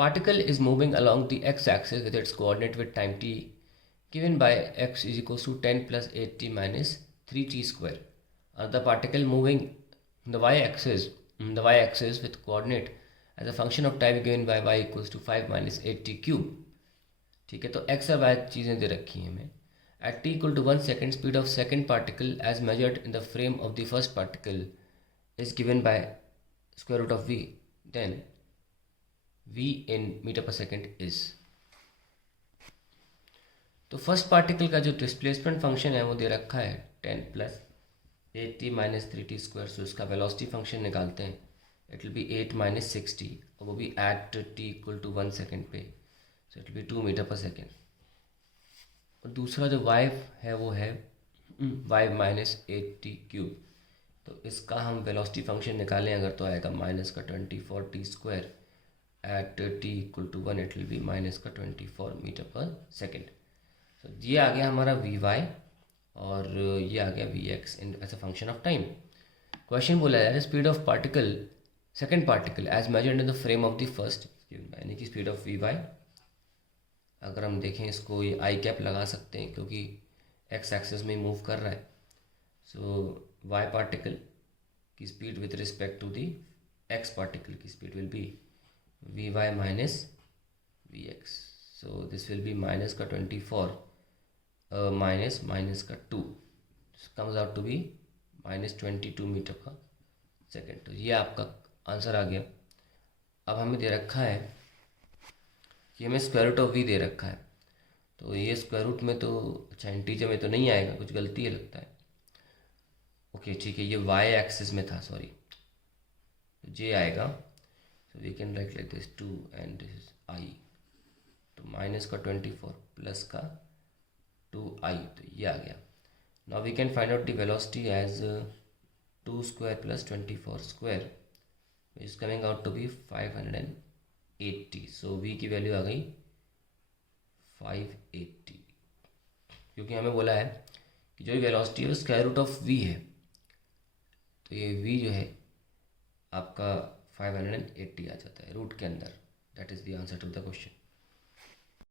particle is moving along the x-axis with its coordinate with time t given by x is equals to 10 plus 8t minus 3t square. The particle moving the y-axis with coordinate as a function of time given by y equals to 5 minus 8t cube. ठीक है, तो x और y चीज़ें दे रखी हैं हमें. At t equal to 1 second, speed of second particle as measured in the frame of the first particle is given by square root of v. Then v in meter per second is. तो first particle का जो displacement function है वो दे रखा है 10 plus 8t minus 3t square. सो इसका velocity function निकालते हैं. It will B 8 minus 6t और वो भी at t equal to 1 second पे. So it will be 2 meter पर सेकेंड. और दूसरा जो y है वो है y माइनस 8t क्यूब. तो इसका हम वेलोसिटी फंक्शन निकालें अगर तो आएगा माइनस का 24t square at t equal to 1. It will be minus का 24 मीटर पर सेकेंड. तो ये आ गया हमारा vy और ये आ गया vx in as a function of time. Question बोला जा रहा है speed of particle second particle as measured in the frame of the first, यानी कि स्पीड ऑफ vy. अगर हम देखें इसको ये आई कैप लगा सकते हैं क्योंकि एक्स एक्सिस में मूव कर रहा है. सो वाई पार्टिकल की speed with respect to the X particle की speed will be V Y minus V X. So this will be minus का 24 माइनस माइनस का 2 comes out to be minus 22 meter पर second. तो ये आपका answer आ गया. अब हमें दे रखा है कि हमें स्क्वायर रूट ऑफ वी दे रखा है. तो ये स्क्वायर रूट में तो अच्छा इंटीजर में तो नहीं आएगा, कुछ गलती है लगता है. ओके ठीक है, ये वाई एक्सिस में था, सॉरी. तो जे आएगा. So we can write like this 2 and this is I. तो माइनस का 24 प्लस का 2i. तो ये आ गया. Now we can find out the velocity as 2 square plus 24 square which is coming out to be 580. So v की value आ गई 580 क्योंकि हमें बोला है कि जो वेलोसिटी है वो स्क्वायर रूट ऑफ v है. तो ये v जो है आपका 580 आ जाता है रूट के अंदर. That is the answer to the question.